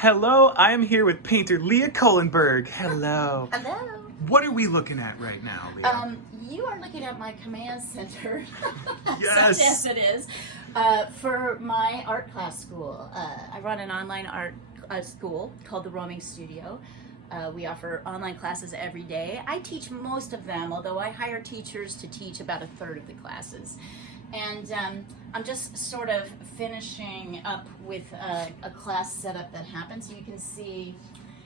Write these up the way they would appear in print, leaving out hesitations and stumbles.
Hello, I am here with painter Leah Kohlenberg. Hello. Hello. What are we looking at right now, Leah? You are looking at my command center, Yes. such as it is, for my art class school. I run an online art school called the Roaming Studio. We offer online classes every day. I teach most of them, although I hire teachers to teach about a third of the classes. And I'm just sort of finishing up with a class setup that happens. So you can see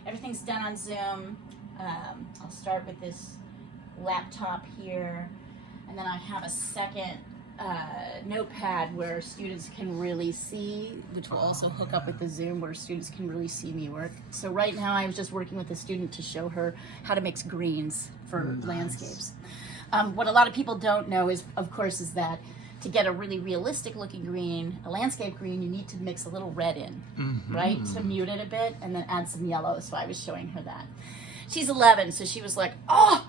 everything's done on Zoom. I'll start with this laptop here, and then I have a second notepad where students can really see, which will also hook up with the Zoom where students can really see me work. So right now I was just working with a student to show her how to mix greens for landscapes. What a lot of people don't know is, of course, is that to get a really realistic looking green, a landscape green, you need to mix a little red in, right? To mute it a bit and then add some yellow. So I was showing her that. She's 11, so she was like, oh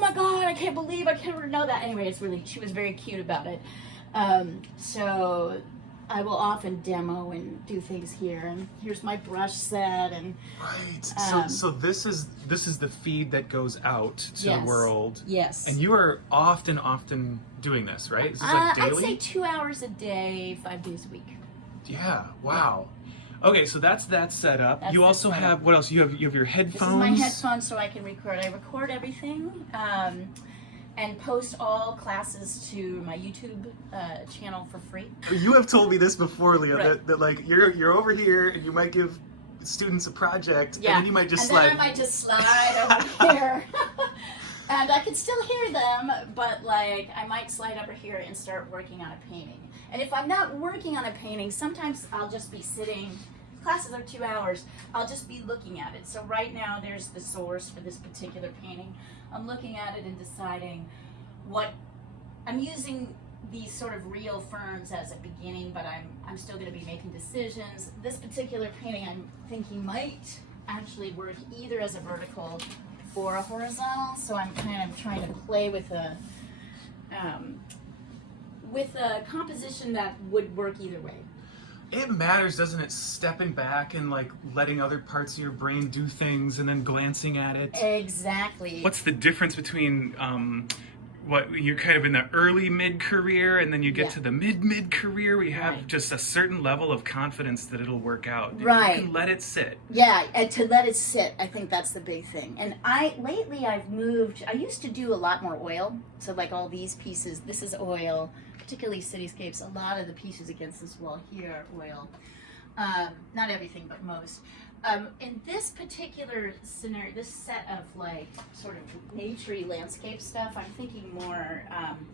my God, I can't believe I couldn't know that. Anyway, she was very cute about it. So I will often demo and do things here. And here's my brush set. And right. So this is the feed that goes out to the world. Yes. And you are often doing this, right? Is this like daily? I'd say 2 hours a day, 5 days a week. Yeah. Wow. Okay, so that's that set up. You also have, what else? You have your headphones. This is my headphones, so I can record. I record everything and post all classes to my YouTube channel for free. You have told me this before, Leah, Right. that like you're over here and you might give students a project, and then you might just then I might just slide over here. And I can still hear them, but like I might slide over here and start working on a painting. And if I'm not working on a painting, sometimes I'll just be sitting, classes are 2 hours, I'll just be looking at it. So right now there's the source for this particular painting. I'm looking at it and deciding what, I'm using these sort of real ferns as a beginning, but I'm still gonna be making decisions. This particular painting I'm thinking might actually work either as a vertical or a horizontal, so I'm kind of trying to play with a composition that would work either way. It matters, doesn't it? Stepping back and like letting other parts of your brain do things and then glancing at it. Exactly. What's the difference between what you're kind of in the early mid-career and then you get to the mid-career where you have just a certain level of confidence that it'll work out. Right. You can let it sit. Yeah, and to let it sit, I think that's the big thing. And lately I've moved, I used to do a lot more oil. So like all these pieces, this is oil, particularly cityscapes. A lot of the pieces against this wall here are oil. Not everything, but most. In this particular scenario, this set of like sort of naturey landscape stuff, I'm thinking more,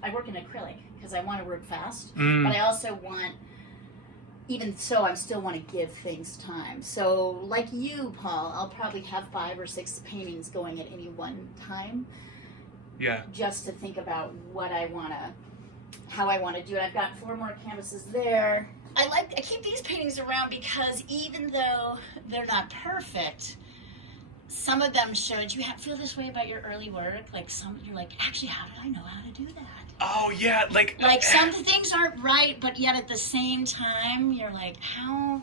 I work in acrylic because I want to work fast, but I also want, even so, I still want to give things time. So like you, Paul, I'll probably have 5 or 6 paintings going at any one time. Yeah. Just to think about how I want to do it. I've got 4 more canvases there. I keep these paintings around because even though they're not perfect, some of them showed, you feel this way about your early work? Like you're like, actually, how did I know how to do that? Oh yeah, like some things aren't right, but yet at the same time, you're like, how?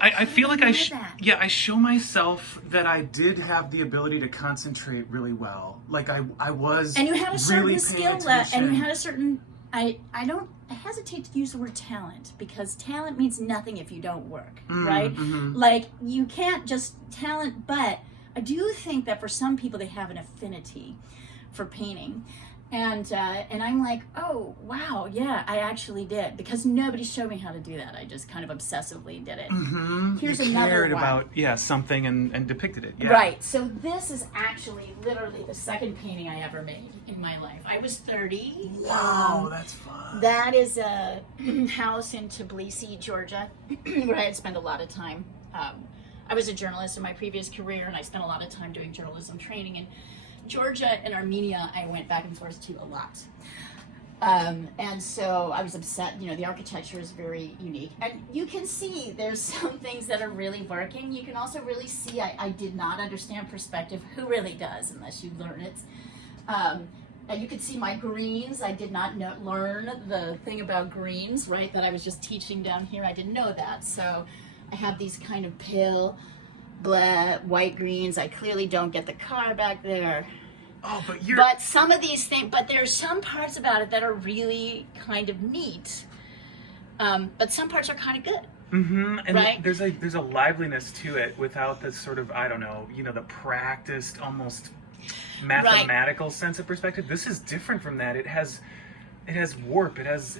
I feel like I show myself that I did have the ability to concentrate really well. Like I was and you had a certain really skill level, and you had a certain. I hesitate to use the word talent because talent means nothing if you don't work, right? Like you can't just talent, but I do think that for some people they have an affinity for painting. And I'm like, oh, wow, yeah, I actually did. Because nobody showed me how to do that. I just kind of obsessively did it. Here's another cared one. about, something and depicted it. Yeah. Right, so this is actually literally the second painting I ever made in my life. I was 30. Wow, that's fun. That is a house in Tbilisi, Georgia, where I had spent a lot of time. I was a journalist in my previous career, and I spent a lot of time doing journalism training. And Georgia and Armenia, I went back and forth to a lot. And so I was upset, the architecture is very unique. And you can see there's some things that are really working. You can also really see I did not understand perspective. Who really does unless you learn it? And you could see my greens. I did not learn the thing about greens, right, that I was just teaching down here. I didn't know that. So I have these kind of pale, white greens. I clearly don't get the car back there. Oh, but some of these things, but there's some parts about it that are really kind of neat. But some parts are kind of good. Mm-hmm. And right? there's a liveliness to it without the sort of, I don't know, the practiced, almost mathematical sense of perspective. This is different from that. It has warp. It has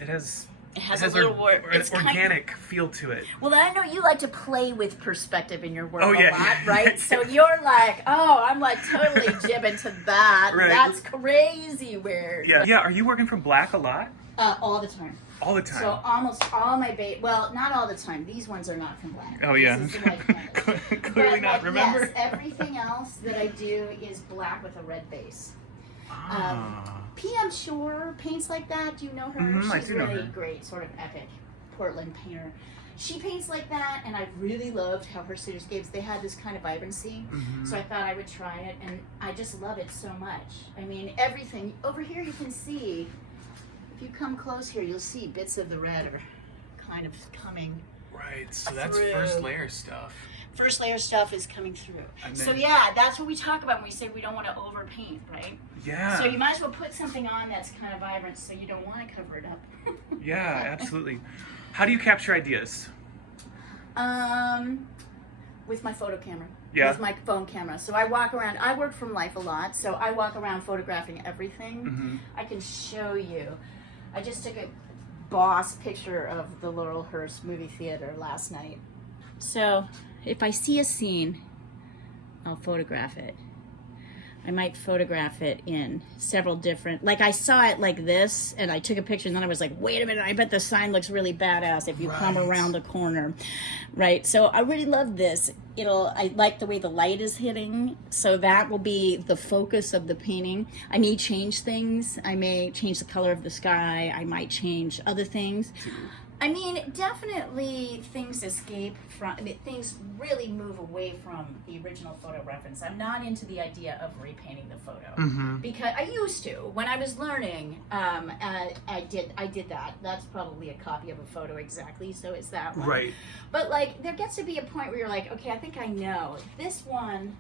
a little warp. An organic feel to it. Well, I know you like to play with perspective in your work a lot, right? So you're like, oh, I'm like totally jibbing to that. Right. That's crazy weird. Yeah. Yeah. Are you working from black a lot? All the time. All the time. So almost all my well, not all the time. These ones are not from black. Oh yeah. This is the white canvas. Clearly not. Remember. Yes, everything else that I do is black with a red base. PM Shore paints like that. Do you know her? Mm-hmm, She's really great, sort of epic Portland painter. She paints like that, and I really loved how her cityscapes, they had this kind of vibrancy. Mm-hmm. So I thought I would try it, and I just love it so much. I mean, everything. Over here you can see, if you come close here, you'll see bits of the red are kind of coming. Right, so that's first layer stuff. First layer stuff is coming through. Then, so yeah, that's what we talk about when we say we don't want to overpaint, right? Yeah. So you might as well put something on that's kind of vibrant, so you don't want to cover it up. Yeah, absolutely. How do you capture ideas? With my photo camera. Yeah. With my phone camera. So I walk around. I work from life a lot, so I walk around photographing everything. Mm-hmm. I can show you. I just took a boss picture of the Laurelhurst movie theater last night. So if I see a scene, I'll photograph it. I might photograph it in several different, like I saw it like this and I took a picture and then I was like, wait a minute, I bet the sign looks really badass if you come around the corner, right? So I really love this. I like the way the light is hitting, so that will be the focus of the painting. I may change things. I may change the color of the sky. I might change other things. I mean, definitely things escape from, things really move away from the original photo reference. I'm not into the idea of repainting the photo because I used to. When I was learning, I did that. That's probably a copy of a photo exactly, so it's that one. Right. But like, there gets to be a point where you're like, okay, I think I know. This one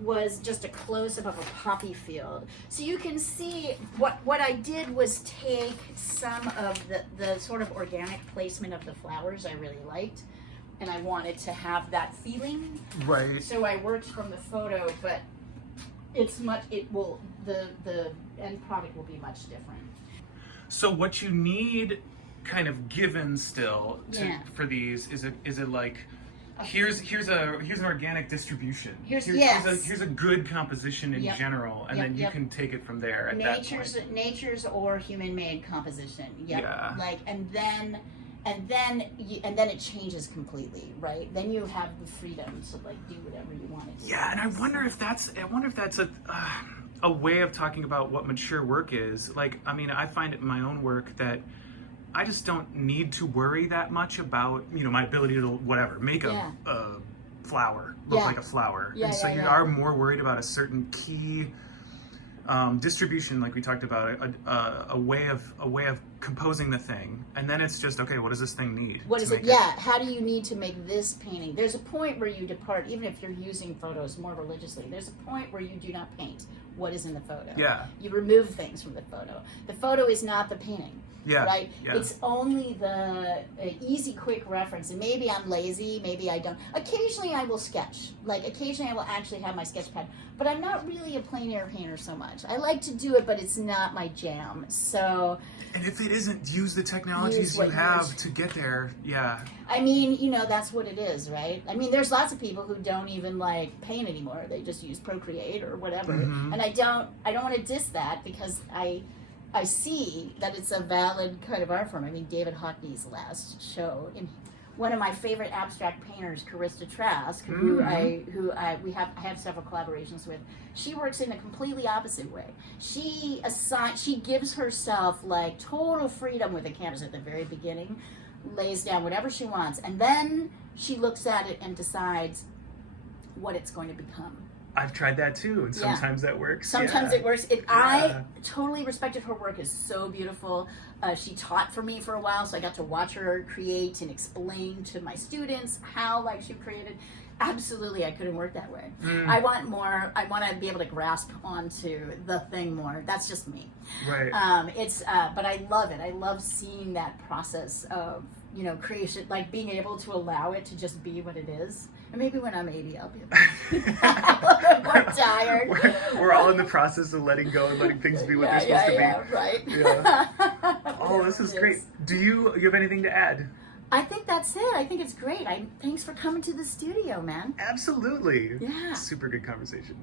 was just a close-up of a poppy field. So you can see what I did was take some of the sort of organic placement of the flowers I really liked, and I wanted to have that feeling. Right. So I worked from the photo, but the end product will be much different. So what you need kind of given still for these is it like, here's an organic distribution. Here's a good composition in general, and then you can take it from there. At nature's or human-made composition. Yeah. Like and then it changes completely, right? Then you have the freedom to like do whatever you want to do. Yeah, and I wonder if that's a way of talking about what mature work is. Like, I mean, I find it in my own work that I just don't need to worry that much about, my ability to make a flower look like a flower. Yeah, and so you are more worried about a certain key distribution, like we talked about, a way of composing the thing, and then it's just, okay, what does this thing need? What is it? Yeah, how do you need to make this painting? There's a point where you depart, even if you're using photos more religiously, there's a point where you do not paint what is in the photo. Yeah. You remove things from the photo. The photo is not the painting. Yeah. Right? Yeah. It's only the easy, quick reference. And maybe I'm lazy, maybe I don't. Occasionally I will sketch. Like, occasionally I will actually have my sketch pad. But I'm not really a plein air painter so much. I like to do it, but it's not my jam. So. And if it isn't, use the technologies you have to get there. Yeah. I mean, that's what it is, right? I mean, there's lots of people who don't even like paint anymore. They just use Procreate or whatever. Mm-hmm. And I don't want to diss that because I see that it's a valid kind of art form. I mean, David Hockney's last show, and one of my favorite abstract painters, Carissa Trask, who I have several collaborations with. She works in a completely opposite way. She gives herself like total freedom with the canvas at the very beginning, lays down whatever she wants, and then she looks at it and decides what it's going to become. I've tried that too, and Yeah. sometimes that works. Sometimes Yeah. it works. Yeah. I totally respected her work. Is so beautiful. She taught for me for a while, so I got to watch her create and explain to my students how like she created. Absolutely, I couldn't work that way. I want more. I want to be able to grasp onto the thing more. That's just me. Right. But I love it. I love seeing that process of creation, like being able to allow it to just be what it is. And maybe when I'm 80, I'll be a little more tired. We're all in the process of letting go and letting things be what they're supposed to be. Yeah, right. Yeah. Oh, this is great. Do you have anything to add? I think that's it. I think it's great. Thanks for coming to the studio, man. Absolutely. Yeah. Super good conversation.